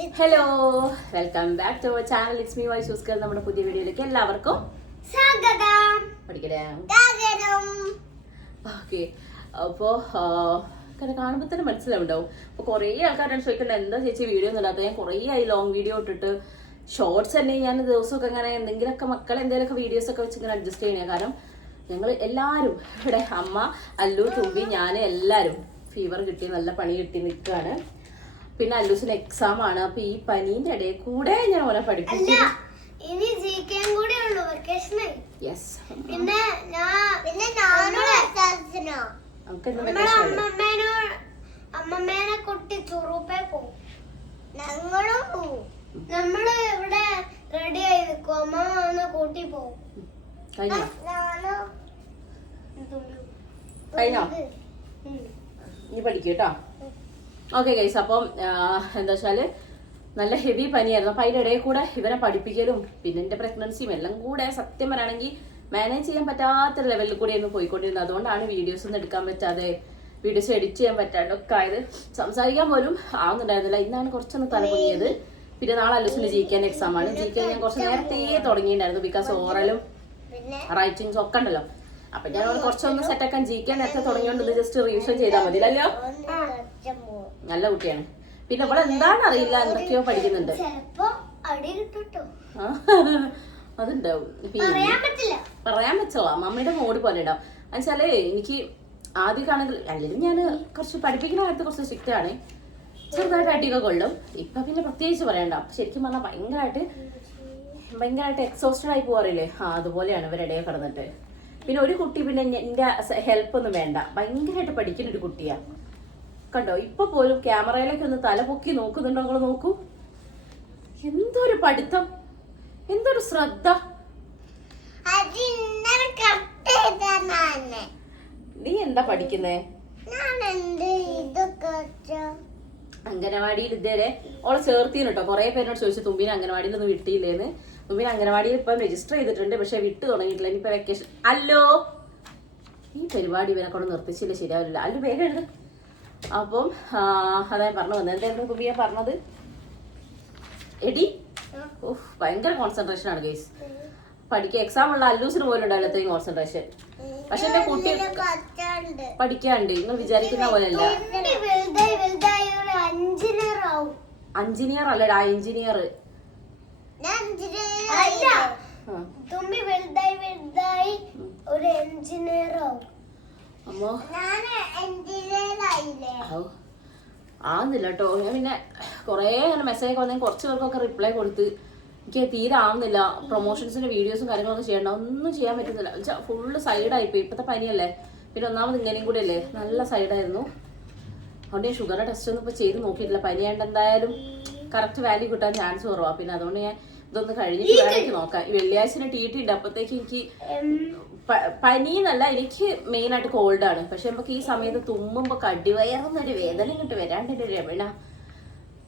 Hello, welcome back to our channel. It's me voice use. നമ്മുടെ പുതിയ വീഡിയോയിലേക്ക് എല്ലാവർക്കും സ്വാഗതം. ഓക്കെ, അപ്പോൾ കാണുമ്പോൾ തന്നെ മനസ്സിലാവുണ്ടാവും. അപ്പോൾ കുറേ ആൾക്കാരാണ് ചോദിക്കേണ്ടത് എന്താ ചേച്ചി വീഡിയോ ഒന്നും ഇടാത്തത്. ഞാൻ കുറേ ആയി ലോങ് വീഡിയോ ഇട്ടിട്ട്. ഷോർട്സ് തന്നെ ഞാൻ ദിവസമൊക്കെ ഇങ്ങനെ എന്തെങ്കിലുമൊക്കെ മക്കൾ എന്തെങ്കിലുമൊക്കെ വീഡിയോസൊക്കെ വെച്ച് ഇങ്ങനെ അഡ്ജസ്റ്റ് ചെയ്യണേ. കാരണം ഞങ്ങൾ എല്ലാവരും ഇവിടെ അമ്മ, അല്ലു, തുമ്പി, ഞാൻ എല്ലാവരും ഫീവർ കിട്ടി, നല്ല പണി കിട്ടി നിൽക്കുകയാണ്. പിന്നെ അല്ലൂസിന് എക്സാം ആണ്. അപ്പൊ ഈ പനീന്റെ ഇടയിൽ കൂടെ ഞാൻ ഓനെ പഠിപ്പിച്ചു. അമ്മമ്മേനെ കുട്ടി ചുറുപ്പേ പോവും. ഞങ്ങളും പോവും. നമ്മള് ഇവിടെ റെഡി ആയി നിൽക്കും. അമ്മ വന്ന് കൂട്ടി പോവും. കഴിഞ്ഞോ? നീ പഠിക്കൂട്ടോ. ഓക്കെ ഗൈസ്, അപ്പം എന്താ വെച്ചാല് നല്ല ഹെവി പനിയായിരുന്നു. അപ്പൊ അതിന്റെ ഇടയിൽ കൂടെ ഇവരെ പഠിപ്പിക്കലും പിന്നെ എന്റെ പ്രഗ്നൻസിയും എല്ലാം കൂടെ സത്യം പറയാണെങ്കിൽ മാനേജ് ചെയ്യാൻ പറ്റാത്ത ലെവലിൽ കൂടെയായിരുന്നു പോയിക്കൊണ്ടിരുന്നത്. അതുകൊണ്ടാണ് വീഡിയോസ് ഒന്നും എടുക്കാൻ പറ്റാതെ, വീഡിയോസ് എഡിറ്റ് ചെയ്യാൻ പറ്റാണ്ടൊക്കെ ആയത്. സംസാരിക്കാൻ പോലും ആവുന്നുണ്ടായിരുന്നില്ല. ഇന്നാണ് കുറച്ചൊന്ന് തല പൊങ്ങിയത്. പിന്നെ നാളെ അല്ലൂസിന് GK എക്സാം ആണ്. GK ഞാൻ കുറച്ച് നേരത്തെ തുടങ്ങിയിട്ടുണ്ടായിരുന്നു. ബിക്കോസ് ഓറലും റൈറ്റിംഗ്സും ഒക്കെ ഉണ്ടല്ലോ. അപ്പൊ ഞാൻ കുറച്ചൊന്ന് സെറ്റാക്കാൻ GK നേരത്തെ തുടങ്ങിയോണ്ട് ഇത് ജസ്റ്റ് റിവിഷൻ ചെയ്താൽ മതിയല്ലോ. നല്ല കുട്ടിയാണ്. പിന്നെ ഇവിടെ എന്താണെന്ന് അറിയില്ല, എന്തൊക്കെയോ പഠിക്കുന്നുണ്ട്. അതുണ്ടാവും. പറയാൻ പറ്റോ? മമ്മിയുടെ മോഡ് പോലെ ഉണ്ടാവും. എന്നുവെച്ചാല് എനിക്ക് ആദ്യമാണെങ്കിൽ അല്ലെങ്കിൽ ഞാൻ കുറച്ച് പഠിപ്പിക്കുന്ന കാര്യത്തിൽ കുറച്ച് സ്ട്രിക്റ്റ് ആണ്. ചെറുതായിട്ട് അടിയൊക്കെ കൊള്ളും. ഇപ്പൊ പിന്നെ പ്രത്യേകിച്ച് പറയണ്ട. ശരിക്കും പറഞ്ഞാൽ ഭയങ്കരമായിട്ട് എക്സോസ്റ്റഡ് ആയി പോകാറില്ലേ? അതുപോലെയാണ് ഇവരിടയിൽ കിടന്നിട്ട്. പിന്നെ ഒരു കുട്ടി പിന്നെ എന്റെ ഹെൽപ്പ് ഒന്നും വേണ്ട, ഭയങ്കരമായിട്ട് പഠിക്കുന്ന ഒരു കുട്ടിയാ. കണ്ടോ, ഇപ്പൊ പോലും ക്യാമറയിലേക്ക് ഒന്ന് തല പൊക്കി നോക്കുന്നുണ്ടോ? നിങ്ങൾ നോക്കൂ, എന്തൊരു പഠിത്തം, എന്തൊരു ശ്രദ്ധ. നീ എന്താ പഠിക്കുന്നേ? അംഗനവാടിയിൽ ഇതുവരെ ഓളെ ചേർത്തിന്ന് കേട്ടോ. കുറെ പേരോട് ചോദിച്ചു തുമ്പിനെ അംഗനവാടിയിൽ ഒന്നും വിട്ടില്ലേന്ന്. തുമ്പിനെ അംഗനവാടിയിൽ ഇപ്പം രജിസ്റ്റർ ചെയ്തിട്ടുണ്ട്, പക്ഷെ വിട്ടു തുടങ്ങിയിട്ടില്ല. ഇനിയിപ്പോ വെക്കേഷൻ. അല്ലോ, ഈ പരിപാടി ഇവനെ കൊണ്ട് നിർത്തിച്ചില്ല ശരിയാവില്ല. അല്ലു വേഗം എഴുത്. അപ്പം അതാ പറഞ്ഞു വന്നത്. എന്തായിരുന്നു തുമ്പിയ പറഞ്ഞത്? എടി ഭയങ്കര കോൺസെൻട്രേഷൻ ആണ് ഗൈസ്. പഠിക്കുക. എക്സാം ഉള്ള അല്ലൂസിന് പോലും ഉണ്ടാവില്ല അത്രയും കോൺസെൻട്രേഷൻ. പക്ഷെ എന്റെ കുട്ടി പഠിക്കാണ്ട് നിങ്ങൾ വിചാരിക്കുന്ന പോലെയല്ല. എഞ്ചിനീയർ അല്ലടാ, എഞ്ചിനീയർ. ആവുന്നില്ല കേട്ടോ. ഞാൻ പിന്നെ കൊറേ അങ്ങനെ മെസ്സേജ് വന്നെ, കുറച്ച് പേർക്കൊക്കെ റിപ്ലൈ കൊടുത്ത്. എനിക്ക് തീരെ ആവുന്നില്ല. പ്രൊമോഷൻസിന്റെ വീഡിയോസും കാര്യങ്ങളൊക്കെ ചെയ്യണ്ട, ഒന്നും ചെയ്യാൻ പറ്റുന്നില്ല. ഫുള്ള് സൈഡായിപ്പോയി. ഇപ്പത്തെ പനിയല്ലേ, പിന്നെ ഒന്നാമത് ഇങ്ങനെയും കൂടി അല്ലേ, നല്ല സൈഡായിരുന്നു. അതുകൊണ്ട് ഞാൻ ഷുഗറിന്റെ ടെസ്റ്റ് ഒന്നും ഇപ്പൊ ചെയ്ത് നോക്കിയിട്ടില്ല. പനിയാണ്ട് എന്തായാലും കറക്റ്റ് വാല്യൂ കിട്ടാൻ ചാൻസ് കുറവാണ്. പിന്നെ അതുകൊണ്ട് ഞാൻ ഇതൊന്ന് കഴിഞ്ഞിട്ട് വേണമെങ്കിൽ നോക്കാം. വെള്ളിയാഴ്ച TT ഉണ്ട്. അപ്പത്തേക്ക് എനിക്ക് പനി എന്നല്ല, എനിക്ക് മെയിൻ ആയിട്ട് കോൾഡ് ആണ്. പക്ഷെ നമുക്ക് ഈ സമയത്ത് തുമ്മുമ്പോ കടിവയറുന്നൊരു വേദന ഇങ്ങോട്ട് വരാണ്ട് രമണ.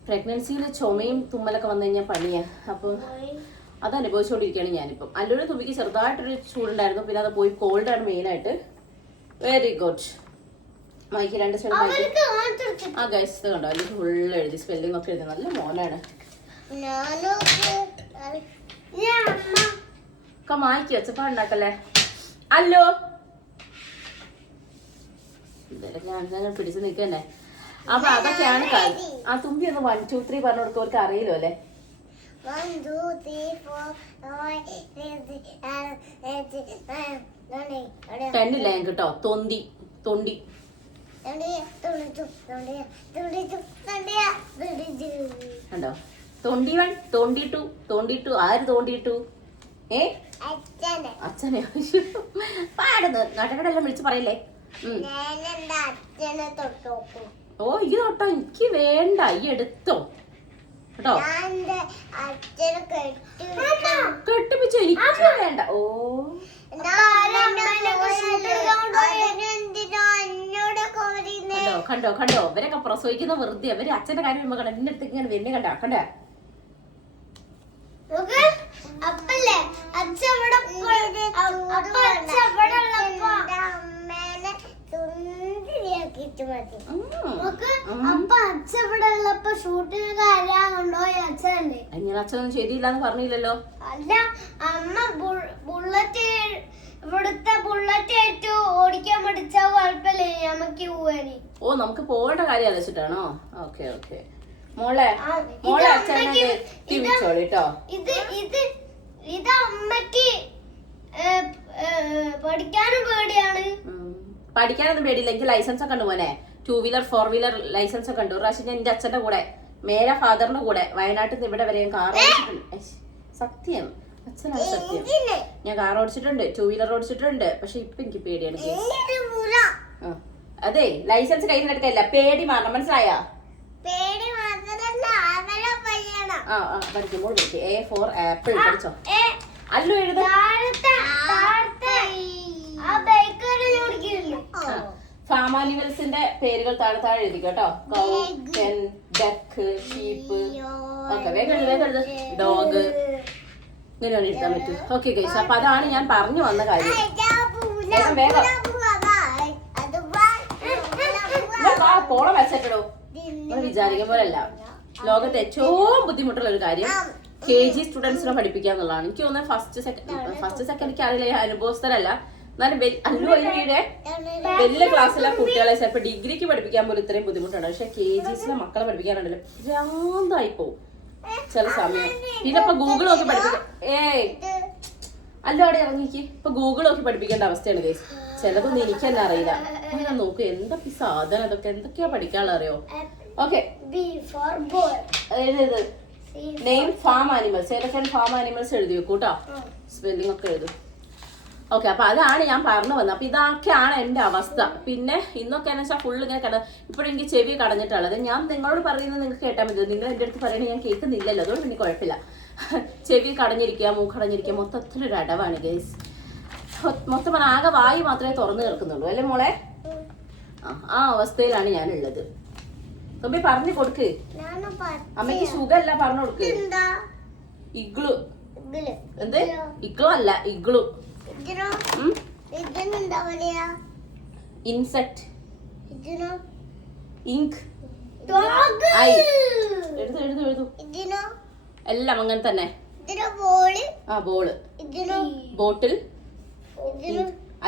പ്രഗ്നൻസിയിൽ ചുമയും തുമ്മലൊക്കെ വന്നു കഴിഞ്ഞാൽ പണിയാ. അപ്പം അത് അനുഭവിച്ചുകൊണ്ടിരിക്കുകയാണ് ഞാനിപ്പം. അല്ലൊരു തുമ്പിക്ക് ചെറുതായിട്ടൊരു ചൂടുണ്ടായിരുന്നു, പിന്നെ അത് പോയി. കോൾഡ് ആണ് മെയിൻ ആയിട്ട്. Very good. Mic 2 side mic. ആ ഗൈസ് ഇത് കണ്ടോ, അല്ലെങ്കിൽ ഫുള്ള് എഴുതി സ്പെല്ലിംഗ് ഒക്കെ എഴുതി. നല്ല മോനാണ്. ഒക്കെ മാറ്റി വെച്ചപ്പോ ഉണ്ടാക്കല്ലേ. അല്ലോ, ഞാൻ പിടിച്ചു നിൽക്കന്നെ. അപ്പൊ അതൊക്കെയാണ് കാര്യം. ആ തുമ്പി ഒന്ന് 1 2 3 പറഞ്ഞു കൊടുത്തവർക്ക് അറിയില്ലോ അല്ലേ. 1 2 3 4 10 ഇല്ല ഞാൻ കേട്ടോ. തൊണ്ടി തൊണ്ടി കണ്ടോ. തൊണ്ടി 1 തൊണ്ടി 2 തൊണ്ടി 2. ആര് തോണ്ടിട്ടു? അച്ഛനെ പാടുന്നു. നാട്ടുകാരെല്ലാം വിളിച്ച് പറയില്ലേ. ഓ ഈ തൊട്ടോ, എനിക്ക് വേണ്ട, ഈ എടുത്തോ കേട്ടോ. കെട്ടിപ്പിച്ചോ, എനിക്ക് വേണ്ട. ഓ കണ്ടോ കണ്ടോ, ഇവരൊക്കെ പ്രസവിക്കുന്ന വെറുതെ. അവര് അച്ഛന്റെ കാര്യം വരുമ്പോ കണ്ട എന്റെ അടുത്തേക്ക് ഇങ്ങനെ വെന്നെ കണ്ട കണ്ടേ. ശരിയാക്കിട്ട് മതി. നമുക്ക് അപ്പൊ അച്ഛൻ ഇവിടെ ഉള്ളപ്പോ ഷൂട്ടിനൊക്കെ എല്ലാം കൊണ്ടുപോയി അച്ഛനുണ്ട്. ഞാൻ അച്ഛനൊന്നും ശരിയില്ലാന്ന് പറഞ്ഞില്ലല്ലോ. അല്ല, അമ്മ ബുള്ളറ്റ് ഇവിടുത്തെ ബുള്ളറ്റ് ആയിട്ട് ഓടിക്കാൻ പഠിച്ചാൽ കുഴപ്പമില്ലേ നമുക്ക് പോവാന്. ഓ, നമുക്ക് പോകേണ്ട കാര്യം ആലോചിച്ചിട്ടാണോ? Okay okay. മോളെ അച്ഛനെ തിരിച്ചോളിട്ടോ. ഇത് അമ്മക്ക് പഠിക്കാനും പേടിയാണ്. പഠിക്കാനൊന്നും പേടിയില്ല. എനിക്ക് ലൈസൻസ് ഒക്കെ ഉണ്ട് മോനെ. 2 വീലർ 4 വീലർ ലൈസൻസ് ഒക്കെ ഉണ്ട്. ഒരു പ്രാവശ്യം ഞാൻ എന്റെ അച്ഛന്റെ കൂടെ മേര ഫാദറിന്റെ കൂടെ വയനാട്ടിൽ നിന്ന് ഇവിടെ വരെ കാർ ഓടിച്ചിട്ടുണ്ട്. സത്യം, അച്ഛനാണ് സത്യം. ഞാൻ കാർ ഓടിച്ചിട്ടുണ്ട്, 2 വീലർ ഓടിച്ചിട്ടുണ്ട്. പക്ഷെ ഇപ്പൊ എനിക്ക് പേടിയാണ്. അതെ, ലൈസൻസ് കയ്യിൽ നിന്ന് എടുക്കല്ല, പേടി മാറണം. മനസ്സിലായോ? പഠിക്കുമ്പോൾ A for ആപ്പിൾ പഠിച്ചോ? അല്ലു എഴുത. ഫാം ആനിമൽസിന്റെ പേരുകൾ താഴെ താഴെ എഴുതിക്കോ കേട്ടോ. കൗ, ഹെൻ, ഡക്ക്, ഷീപ്പ്. ഓക്കെ, വേഗം എഴുത്. ഡോഗ്, ഇങ്ങനെയാണ് എഴുതാൻ പറ്റും. ഓക്കെ ഗൈസ്, അപ്പൊ അതാണ് ഞാൻ പറഞ്ഞു വന്ന കാര്യം. വേഗം പോള വെച്ചിട്ടോ. നമ്മൾ വിചാരിക്കുന്ന പോലല്ല. ലോകത്തെ ഏറ്റവും ബുദ്ധിമുട്ടുള്ള ഒരു കാര്യം KG സ്റ്റുഡൻസിനെ പഠിപ്പിക്കുക എന്നുള്ളതാണ്. എനിക്ക് തോന്നുന്നത് ഫസ്റ്റ് സെക്കൻഡ് എനിക്ക് അറിയില്ല, അനുഭവസ്ഥരല്ല. എന്നാലും അല്ലുവലിയുടെ വലിയ ക്ലാസ്സിലെ കുട്ടികളെ ചിലപ്പോൾ ഡിഗ്രിക്ക് പഠിപ്പിക്കാൻ പോലും ഇത്രയും ബുദ്ധിമുട്ടാണ്. പക്ഷെ KGസിലെ മക്കളെ പഠിപ്പിക്കാനുണ്ടല്ലോ ഭ്രാന്തായി പോവും ചില സമയം. പിന്നെ ഇപ്പൊ ഗൂഗിൾ നോക്കി പഠിപ്പിക്കാം. അല്ലോ അവിടെ ഇറങ്ങിക്ക്. ഇപ്പൊ ഗൂഗിൾ നോക്കി പഠിപ്പിക്കേണ്ട അവസ്ഥയാണ് ഗൈസ്. ചിലതൊന്നും എനിക്ക് തന്നെ അറിയില്ല. ഞാൻ നോക്കൂ എന്തൊക്കെ സാധനം, അതൊക്കെ എന്തൊക്കെയാ പഠിക്കാനുള്ള അറിയോ? ഓക്കെ, എഴുത്. നെയിം ഫാം ആനിമൽസ്, ഏതൊക്കെയാണ് ഫാം ആനിമൽസ് എഴുതി വെക്കൂട്ടോ. സ്പെല്ലിംഗ് ഒക്കെ എഴുതും. ഓക്കെ, അപ്പൊ അതാണ് ഞാൻ പറഞ്ഞു വന്നത്. അപ്പൊ ഇതൊക്കെയാണ് എന്റെ അവസ്ഥ. പിന്നെ ഇന്നൊക്കെ എന്ന് വെച്ചാൽ ഫുള്ള് ഇങ്ങനെ ഇപ്പോഴെനിക്ക് ചെവി കടഞ്ഞിട്ടുള്ളത്. ഞാൻ നിങ്ങളോട് പറയുന്നത് നിങ്ങൾക്ക് കേട്ടാൽ മതി. നിങ്ങൾ എന്റെ അടുത്ത് പറയണേ ഞാൻ കേൾക്കുന്നില്ലല്ലോ, അതുകൊണ്ട് എനിക്ക് കുഴപ്പമില്ല. ചെവി കടഞ്ഞിരിക്കുക, മൂക്കടഞ്ഞിരിക്കുക, മൊത്തത്തിലൊരു അടവാണ് ഗൈസ്. മൊത്തം പറഞ്ഞാൽ ആകെ വായി മാത്രമേ തുറന്നു കേൾക്കുന്നുള്ളൂ അല്ലേ മോളെ? ആ അവസ്ഥയിലാണ് ഞാനുള്ളത്. തുമ്പി പറഞ്ഞു കൊടുക്ക്. അമ്മയ്ക്ക് സുഖല്ല, പറഞ്ഞു കൊടുക്ക്. ഇഗ്ലു. എന്ത്? ഇഗ്ലു അല്ല, ഇഗ്ലു. ഇൻസെക്ട്. ഇങ്ക്. എഴുതു. എല്ലാം അങ്ങനെ തന്നെ. ആ, ബോള്. ബോട്ടിൽ.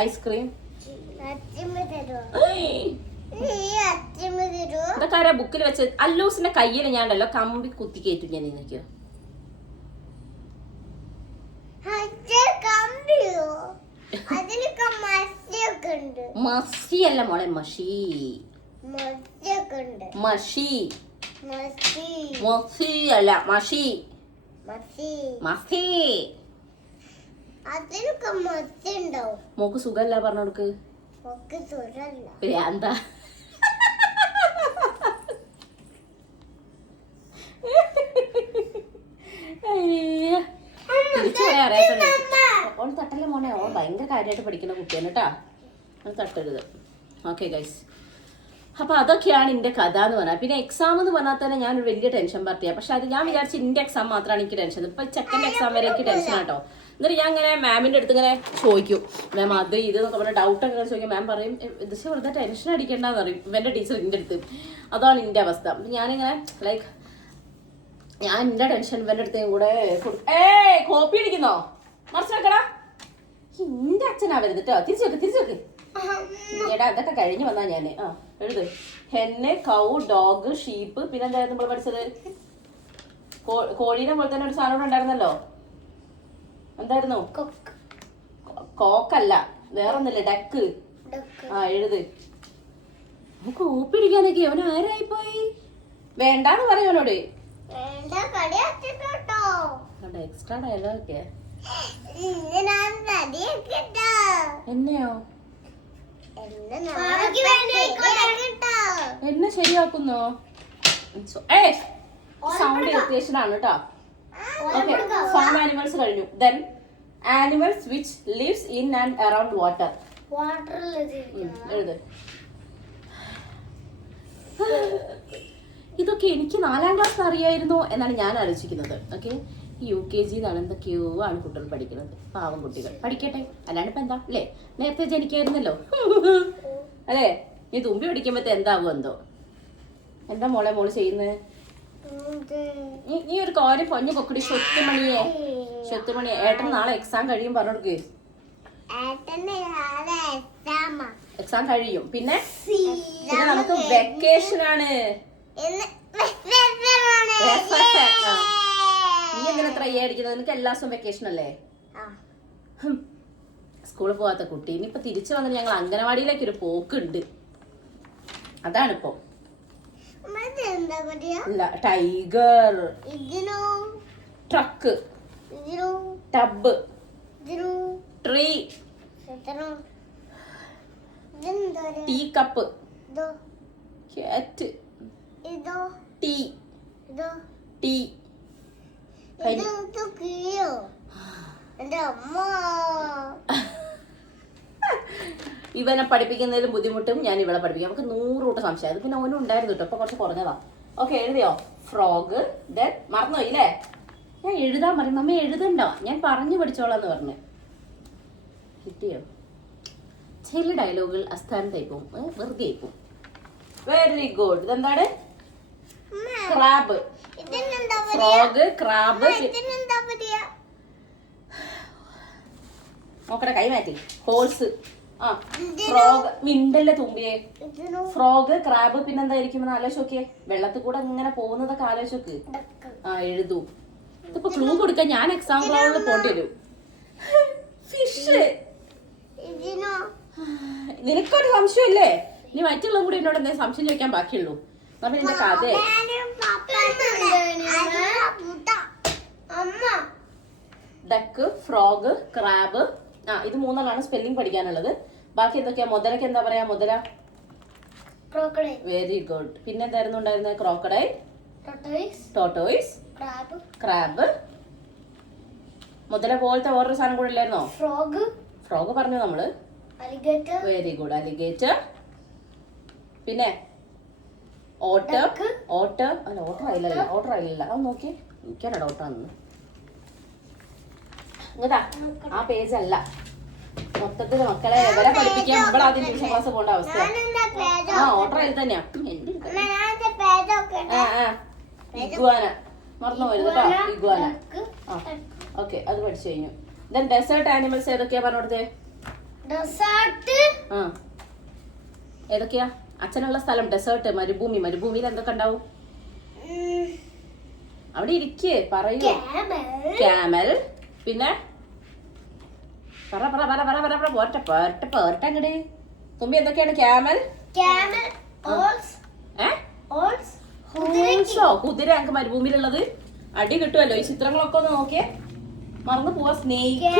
ഐസ്ക്രീം. ഇതൊക്കെ ആരാ ബുക്കിൽ വെച്ച്? അല്ലൂസിന്റെ കയ്യിൽ ഞാൻ ഉണ്ടല്ലോ കമ്പി കുത്തി കയറ്റും ഞാൻ. നിനക്കോ മഷി അല്ല മോളെ, മഷി. മഷി അല്ല, മഷി. മഷി. മോക്ക് സുഖല്ല പറഞ്ഞു കൊടുക്ക്. എന്താ തിരിച്ചു പോയാ അറിയാത്തല്ലേ. ഓൾ തട്ടല്ലേ മോനെ, ഓൾ ഭയങ്കര കാര്യമായിട്ട് പഠിക്കുന്ന കുട്ടിയാണ് കേട്ടാ, തട്ടരുത്. ഓക്കെ ഗൈസ്, അപ്പൊ അതൊക്കെയാണ് എന്റെ കഥ എന്ന് പറഞ്ഞാൽ. പിന്നെ എക്സാം എന്ന് പറഞ്ഞാൽ തന്നെ ഞാൻ വലിയ ടെൻഷൻ പാർട്ടിയാണ്. പക്ഷെ അത് ഞാൻ വിചാരിച്ചു എന്റെ എക്സാം മാത്രമാണ് എനിക്ക് ടെൻഷൻ. ഇപ്പൊ സെക്കൻഡ് എക്സാം വരെ എനിക്ക് ടെൻഷൻ ആട്ടോ. എന്നിട്ട് ഞാൻ ഇങ്ങനെ മാമിന്റെ അടുത്ത് ഇങ്ങനെ ചോദിക്കും, മാം അത് ഇത് എന്നൊക്കെ പറഞ്ഞ ഡൗട്ടൊക്കെ ചോദിക്കും. മാം പറയും ഇത് വെറുതെ ടെൻഷൻ അടിക്കേണ്ടെന്ന് പറയും ഇവന്റെ ടീച്ചർ എന്റെ അടുത്ത്. അതാണ് എന്റെ അവസ്ഥ. ഞാനിങ്ങനെ ലൈക്ക് ഞാൻ എന്റെ ടെൻഷൻ ഇവന്റെ അടുത്തേയും കൂടെ കോപ്പി അടിക്കുന്നോ? മറിച്ച് വെക്കടാ. എന്റെ അച്ഛനാവരുത് കേട്ടോ. തിരിച്ചു വെക്ക്. എടാ ഇതൊക്കെ കഴിഞ്ഞ് വന്നാ ഞാന്. എഴുത്. ഹെന്ന്, കൗ, ഡോഗ്, ഷീപ്പ്. പിന്നെന്തായിരുന്നു നമ്മൾ പഠിച്ചത്? കോഴീനെ പോലെ തന്നെ ഒരു സാധനം ഉണ്ടായിരുന്നല്ലോ. എന്തായിരുന്നു? കോക്കല്ല, വേറൊന്നല്ലേ, ഡക്ക്. എഴുത്. കോപ്പി അടിക്കാനൊക്കെ അവൻ ആരായിപ്പോയി. വേണ്ടാന്ന് പറയോനോട്. എക്സ്ട്രാ ഡയലോഗൊക്കെ എന്നെയോ? എന്നെ ശരിയാക്കുന്നോ? സൗണ്ട് ഇറിറ്റേഷൻ ആണ് കേട്ടോ. ഓക്കെ, ഫാം ആനിമൽസ് കഴിഞ്ഞു. Then animals which lives in and around water. എഴുത്. ഇതൊക്കെ എനിക്ക് 4ാം ക്ലാസ് അറിയായിരുന്നോ എന്നാണ് ഞാൻ ആലോചിക്കുന്നത്. ഓക്കെ, UKG എന്നാണ് എന്തൊക്കെയോ ആണ് കുട്ടികൾ പഠിക്കുന്നത്. പാവം കുട്ടികൾ പഠിക്കട്ടെ, അല്ലാണ്ട് ഇപ്പൊ എന്താ അല്ലേ? നേരത്തെ ജനിക്കായിരുന്നല്ലോ അല്ലേ? നീ തുമ്പി പിടിക്കുമ്പോ എന്താകും എന്തോ. എന്താ മോളെ മോള് ചെയ്യുന്നത്? നീ ഒരു കാര്യം പൊഞ്ഞു പൊക്കടി. സ്വത്തുമണിയെ ഏട്ടൻ നാളെ എക്സാം കഴിയും പറഞ്ഞോടുക്ക്. എക്സാം കഴിയും. പിന്നെ നമുക്ക് വെക്കേഷൻ ആണ്. നീ എന്തിനാ എത്ര അടിക്കുന്നത്? നിനക്ക് എല്ലാ ദിവസവും വെക്കേഷൻ അല്ലേ? സ്കൂളിൽ പോവാത്ത കുട്ടി. ഇനിയിപ്പൊ തിരിച്ചു വന്നിട്ട് ഞങ്ങൾ അംഗനവാടിയിലേക്ക് ഒരു പോക്കുണ്ട്. അതാണിപ്പോ. Tiger, truck, tub, tree, tea cup, cat, tea tea. ഇവനെ പഠിപ്പിക്കുന്നതിലും ബുദ്ധിമുട്ടും ഞാൻ ഇവളെ പഠിപ്പിക്കാം. നമുക്ക് 100 കൂട്ടം സംശയം. അത് പിന്നെ ഓനും ഉണ്ടായിരുന്നു കേട്ടോ. ഇപ്പൊ കുറച്ച് കുറഞ്ഞതാ. ഓക്കെ, എഴുതിയോ? ഫ്രോഗ്. ദെൻ മറന്നുപോയില്ലേ? ഞാൻ എഴുതാൻ പറയും. നമ്മ എഴുതണ്ടോ? ഞാൻ പറഞ്ഞു പഠിച്ചോളാന്ന് പറഞ്ഞു. കിട്ടിയോ? ചില ഡയലോഗുകൾ അസ്ഥാനത്തായി പോകും, വെറുതെ ആയിപ്പോവും. Very good. ഇതെന്താണ്? Crab, frog, crab. നോക്കട്ടെ, കൈ മാറ്റി. ഹോഴ്സ്. ആ, ഫ്രോഗ്. മിണ്ടല്ലേ തുമ്പിയെ. Frog, crab. പിന്നെന്തായിരിക്കും ആലോചിച്ച് നോക്കിയേ. വെള്ളത്തിൽ കൂടെ ഇങ്ങനെ പോകുന്നതൊക്കെ ആലോചിച്ച് നോക്ക്. ആ, എഴുതൂ. ഇതിപ്പോ ക്ലൂ കൊടുക്കാൻ ഞാൻ എക്സാം ക്ലാസ്സിൽ പോണ്ടി വരും. ഫിഷ്. നിനക്കൊരു സംശയമില്ലേ? നീ മറ്റുള്ള കൂടി എന്നോട് എന്തെങ്കിലും സംശയം ചോദിക്കാൻ ബാക്കിയുള്ളൂ. നമ്മ നിന്റെ കഥ. Duck, frog, crab. ആ, ഇത് 3 സ്പെല്ലിംഗ് പഠിക്കാനുള്ളത്. ബാക്കി എന്തൊക്കെയാ? മുതലക്ക് എന്താ പറയാ? മുതല. Very good. പിന്നെ എന്തായിരുന്നു ഉണ്ടായിരുന്നത്? Crocodile, tortoise, crab. മുതല പോലത്തെ വേറൊരു സാധനം കൂടെ ഇല്ലായിരുന്നോ? ഫ്രോഗ് പറഞ്ഞു നമ്മള്. Very good. അലിഗേറ്റർ. പിന്നെ ഓട്ടർ. അല്ല, ഓട്ടർ ആയില്ല. അത് നോക്കി. എനിക്കാണ് ഡൗട്ടാന്ന്. ഇങ്ങതാ, ആ പേജ് അല്ല. മൊത്തത്തില് മക്കളെ എവരെ പഠിപ്പിക്കാൻ നമ്മളാദ്യം ട്യൂഷൻ ക്ലാസ് പോകേണ്ട അവസ്ഥ. ആ, ഓട്ടർ അതിൽ തന്നെയാ. ഇഗ്വാന. മറന്നു പോയത് കേട്ടോ. ഇഗ്വാന. ആ, ഓക്കെ, അത് പഠിച്ചു കഴിഞ്ഞു. ദെൻ ഡെസേർട്ട് ആനിമൽസ് ഏതൊക്കെയാ പറഞ്ഞോടത്തെ? ആ, ഏതൊക്കെയാ? അച്ഛനുള്ള സ്ഥലം ഡെസേർട്ട്. മരുഭൂമി. മരുഭൂമിയിൽ എന്തൊക്കെ ഉണ്ടാവും? അവിടെ ഇരിക്കേ, പറയൂ. ക്യാമൽ. പിന്നെ പോരട്ടെ. തുമ്പി എന്തൊക്കെയാണ്? ക്യാമൽ, കുതിര. ഞങ്ങക്ക് മരുഭൂമിയിലുള്ളത്. അടി കിട്ടുമല്ലോ. ഈ ചിത്രങ്ങളൊക്കെ ഒന്ന് നോക്കിയേ. മറന്നു പോവാ. Snake,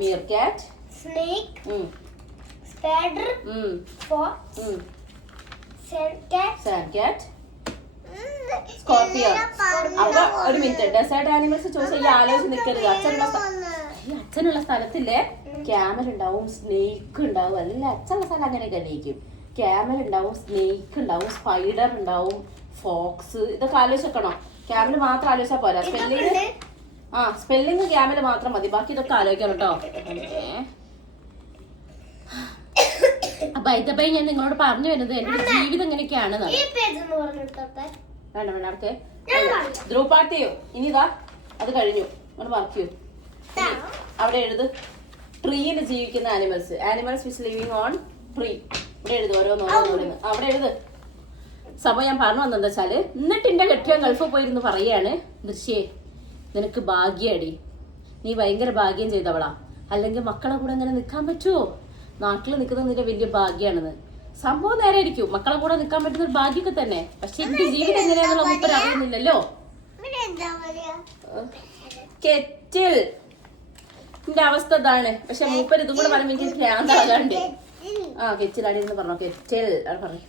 meerkat, snake, spider, fox, sand cat, scorpio. അപ്പൊ ഒരു മിനിറ്റ്. ഡെസേർട്ട് ആനിമൽസ് ചോദിച്ചാൽ ഈ ആലോചിച്ച് നിൽക്കരുത്. അച്ഛനുള്ള സ്ഥലത്തില്ലേ ക്യാമൽ ഉണ്ടാവും, സ്നേക്ക് ഉണ്ടാവും. അല്ലെങ്കിൽ അച്ഛനുള്ള സ്ഥലം അങ്ങനെയൊക്കെ അല്ലേക്കും. ക്യാമൽ ഉണ്ടാവും, സ്നേക്ക് ഉണ്ടാവും, സ്പൈഡർ ഉണ്ടാവും, ഫോക്സ്. ഇതൊക്കെ ആലോചിക്കണം. ക്യാമൽ മാത്രം ആലോചിച്ചാൽ പോരാ. സ്പെല്ലിങ് ക്യാമൽ മാത്രം മതി. ബാക്കി ഇതൊക്കെ ആലോചിക്കണം കേട്ടോ. അപ്പൊ ഇതപ്പോ ഞാൻ നിങ്ങളോട് പറഞ്ഞു വരുന്നത് എന്റെ ജീവിതം എങ്ങനെയൊക്കെയാണ്. വേണ്ട വേണ്ട. ധ്രുവപാർട്ടിയോ? ഇനിതാ അത് കഴിഞ്ഞു. അങ്ങോട്ട് മാർക്ക് ചെയ്യൂ. അവിടെ എഴുത്. ട്രീയിൽ ജീവിക്കുന്ന animals which living on tree. ഇവിടെ എഴുതു. ഓരോന്നോരോന്ന് അവിടെ എഴുത്. സംഭവം ഞാൻ പറഞ്ഞു വന്നെന്താ വെച്ചാല്, എന്നിട്ട് എന്റെ കെട്ടിയൻ ഗൾഫിൽ പോയിരുന്നു പറയാണ്, ദൃശ്യേ നിനക്ക് ഭാഗ്യടി, നീ ഭയങ്കര ഭാഗ്യം ചെയ്തവളാ. അല്ലെങ്കിൽ മക്കളെ കൂടെ അങ്ങനെ നിൽക്കാൻ പറ്റുമോ? നാട്ടിൽ നിൽക്കുന്നത് നിന്റെ വലിയ ഭാഗ്യാണെന്ന്. സംഭവം നേരെ ഇരിക്കും. മക്കളെ കൂടെ നിൽക്കാൻ പറ്റുന്ന ഒരു ഭാഗ്യമൊക്കെ തന്നെ. പക്ഷെ എന്റെ ജീവിതം എങ്ങനെയാന്നുള്ള മൂപ്പര് അറിയുന്നില്ലല്ലോ. കെറ്റിൽ. എന്റെ അവസ്ഥ ഇതാണ്. പക്ഷെ മൂപ്പര് ഇതും കൂടെ പറയുമ്പോ എനിക്ക് ഭ്രാന്താകാണ്ട്. ആ, കെറ്റിലാടിന്ന് പറഞ്ഞോ. കെറ്റിൽ പറഞ്ഞു.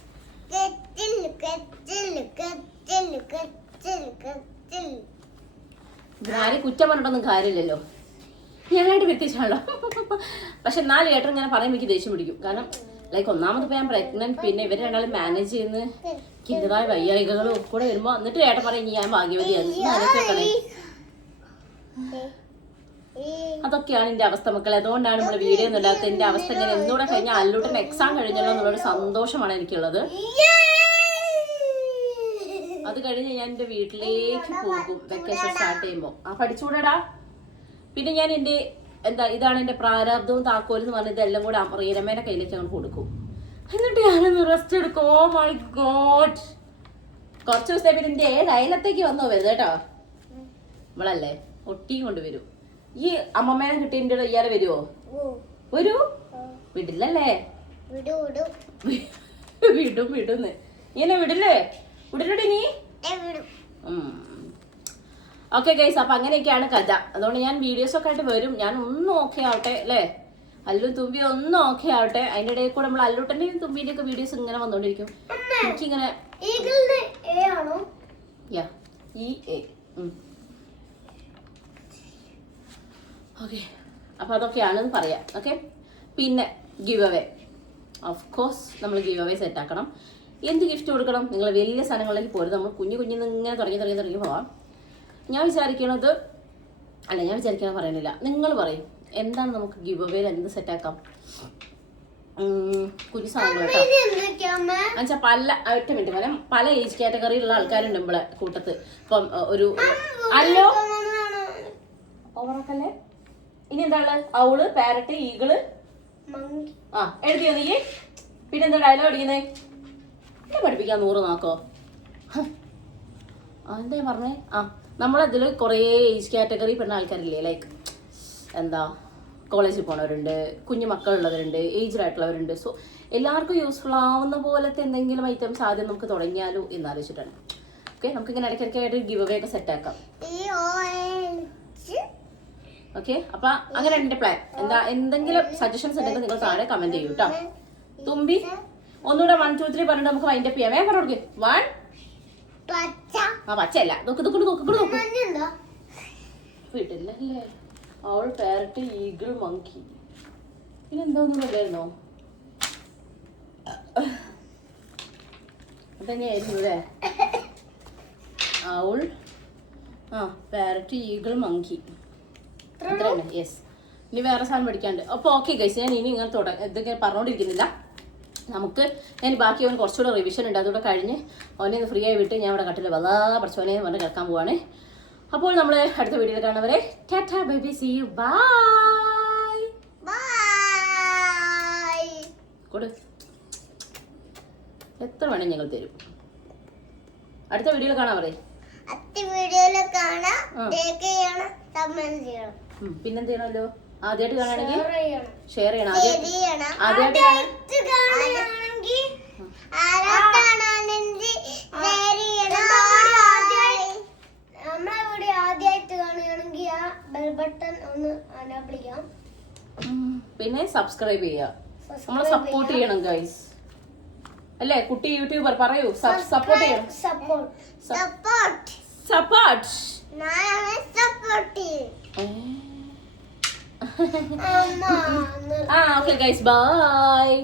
ആരും കുറ്റം പറഞ്ഞിട്ടൊന്നും കാര്യമില്ലല്ലോ. ഞാനായിട്ട് വ്യത്യാസമാണല്ലോ. പക്ഷെ എന്നാലും ഏട്ടൻ ഇങ്ങനെ പറയുമ്പോൾ എനിക്ക് ദേഷ്യം പിടിക്കും. കാരണം ലൈക്ക് ഒന്നാമത് ഇപ്പൊ ഞാൻ പ്രഗ്നന്റ്, പിന്നെ ഇവര് രണ്ടാളും മാനേജ് ചെയ്യുന്ന കിന്നതായ വയ്യായികകളും കൂടെ വരുമ്പോ എന്നിട്ട് ഏട്ടൻ പറയും ഞാൻ ഭാഗ്യവതിയാണ്. അതൊക്കെയാണ് എന്റെ അവസ്ഥ മക്കളെ. അതുകൊണ്ടാണ് നമ്മൾ വീഡിയോ ഒന്നും ഇല്ലാത്ത. എന്റെ അവസ്ഥ ഇങ്ങനെ എന്നൂടെ കഴിഞ്ഞാൽ അല്ലൂട്ടൻ എക്സാം കഴിഞ്ഞല്ലോ എന്നുള്ളൊരു സന്തോഷമാണ് എനിക്കുള്ളത്. അത് കഴിഞ്ഞ് ഞാൻ എന്റെ വീട്ടിലേക്ക് പോകും വെക്കേഷൻ സ്റ്റാർട്ട് ചെയ്യുമ്പോൾ. പഠിച്ചുകൂടാ. പിന്നെ ഞാൻ എന്റെ ഇതാണ് എന്റെ പ്രാരാബ്ദവും താക്കോലും എന്ന് പറഞ്ഞത് എല്ലാം കൂടെ റീനമ്മേന്റെ കയ്യിലേക്ക് അങ്ങോട്ട് കൊടുക്കും. എന്നിട്ട് ഞാനൊന്ന് റെസ്റ്റ് എടുക്കും. Oh my god. കുറച്ച് ദിവസത്തെ പിന്നെ എന്റെ അയലത്തേക്ക് വന്നോ വരുത് കേട്ടോ. നമ്മളല്ലേ ഒട്ടിയും കൊണ്ട് വരും. ഈ അമ്മമ്മേനെ കിട്ടിയ ഇയാളെ വരുവോ? വരൂ. വിടില്ലല്ലേ? വിടുന്ന്. ഇങ്ങനെ വിടില്ലേ? വിടില്ലടി നീ. ഓക്കെ ഗൈസ്, അപ്പൊ അങ്ങനെയൊക്കെയാണ് കഥ. അതുകൊണ്ട് ഞാൻ വീഡിയോസ് ഒക്കെ ആയിട്ട് വരും. ഞാൻ ഒന്നും ഓക്കെ ആവട്ടെ അല്ലേ, അല്ലു തുമ്പി ഒന്നും ഓക്കെ ആവട്ടെ. അതിന്റെ ഇടയിൽ കൂടെ നമ്മൾ അല്ലൂട്ടന്റെയും തുമ്പിന്റെ ഒക്കെ വീഡിയോസ് ഇങ്ങനെ വന്നോണ്ടിരിക്കും. എനിക്കിങ്ങനെ ഓക്കെ. അപ്പൊ അതൊക്കെയാണെന്ന് പറയാം. ഓക്കെ. പിന്നെ ഗിവ് അവേ, ഓഫ് കോഴ്സ് നമ്മൾ ഗിവ് അവേ സെറ്റ് ആക്കണം. എന്ത് ഗിഫ്റ്റ് കൊടുക്കണം? നിങ്ങൾ വലിയ സാധനങ്ങളിലേക്ക് പോരും. നമ്മൾ കുഞ്ഞിന്ന് ഇങ്ങനെ തുടങ്ങി പോവാം. ഞാൻ വിചാരിക്കണത് പറയണില്ല, നിങ്ങൾ പറയും എന്താണ് നമുക്ക് ഗിവ് അവേയിൽ എന്ത് സെറ്റ് ആക്കാം? കുഞ്ഞു സാധനങ്ങൾ കേട്ടോ. ഒറ്റ മിനിറ്റ് പറയാം. പല ഏജ് കാറ്റഗറിയിലുള്ള ആൾക്കാരുണ്ട് നമ്മളെ കൂട്ടത്ത്. ഇപ്പം ഒരു അല്ലോ ഓവറൊക്കല്ലേ. ഇനി എന്താണ്? ഔള്, പാരറ്റ്, ഈഗിള്. എഴുതിയോ നീ? പിന്നെന്താ ഡയലോഗ് അടിക്കുന്നേ? പഠിപ്പിക്കാൻ 100 നാക്കോ? എന്താ പറഞ്ഞേ? നമ്മളതിൽ കുറേ ഏജ് കാറ്റഗറി പെടുന്ന ആൾക്കാരില്ലേ. ലൈക്ക് കോളേജിൽ പോണവരുണ്ട്, കുഞ്ഞു മക്കളുള്ളവരുണ്ട്, ഏജ്ഡ് ആയിട്ടുള്ളവരുണ്ട്. സോ എല്ലാവർക്കും യൂസ്ഫുൾ ആവുന്ന പോലത്തെ എന്തെങ്കിലും ഐറ്റംസ് ആദ്യം നമുക്ക് തുടങ്ങിയാലോ എന്ന് ആലോചിച്ചിട്ടാണ്. ഓക്കെ. നമുക്കിങ്ങനെ ഇടയ്ക്കിടയ്ക്കായിട്ട് ഗിവ് അവേ ഒക്കെ സെറ്റ് ആക്കാം. ഓക്കെ. അപ്പൊ അങ്ങനെ എന്റെ പ്ലാൻ. എന്തെങ്കിലും സജഷൻസ് ഉണ്ടെങ്കിൽ നിങ്ങൾ താഴെ കമന്റ് ചെയ്യൂ കേട്ടോ. തുമ്പി ഒന്നുകൂടെ 1 2 3 പറഞ്ഞിട്ട് നമുക്ക് വൈൻഡ് അപ്പ് ചെയ്യാം. വേഗം പറഞ്ഞു. 1 പച്ചയല്ല. വീട്ടിലല്ലേ അവൾ, പാരറ്റ്, ഈഗിൾ, മങ്കി. പിന്നെന്താന്നും അല്ലായിരുന്നോ? അതന്നെയായിരുന്നു അല്ലേ? അവൾ, പാരറ്റ്, ഈഗിൾ, മങ്കി. അത്രയാണ്. യെസ്. ഇനി വേറെ സാധനം പഠിക്കാണ്ട്. അപ്പൊ ഓക്കെ ഗൈസ്, ഞാൻ ഇനി ഇങ്ങനെ ഇതൊക്കെ പറഞ്ഞോണ്ടിരിക്കുന്നില്ല. ഞാൻ ബാക്കി അവന് കുറച്ചുകൂടെ റിവിഷൻ ഉണ്ട്. അതുകൂടെ കഴിഞ്ഞ് അവനെ ഒന്ന് ഫ്രീ ആയി വിട്ട് ഞാൻ ഇവിടെ കട്ടിൽ വല്ലാ പഠിച്ചവനെ പറഞ്ഞ് കിടക്കാൻ പോവാണ്. അപ്പോൾ നമ്മൾ അടുത്ത വീഡിയോയിൽ കാണുന്നവരെ tata bye bye, see you, bye bye. കൊടു. എത്ര വേണം ഞങ്ങൾ തരും. അടുത്ത വീഡിയോയിൽ കാണാൻ പറയും. പിന്നെന്ത് ചെയ്യണമല്ലോ? ആദ്യമായിട്ട് കാണുകയാണെങ്കിൽ ഷെയർ ചെയ്യണം. പിന്നെ സബ്സ്ക്രൈബ് ചെയ്യുക. നമ്മളെ സപ്പോർട്ട് ചെയ്യണം ഗൈസ്. അല്ലേ കുട്ടി യൂട്യൂബർ? പറയൂ. സപ്പോർട്ട് ചെയ്യണം. സപ്പോർട്ട്. Okay guys, bye.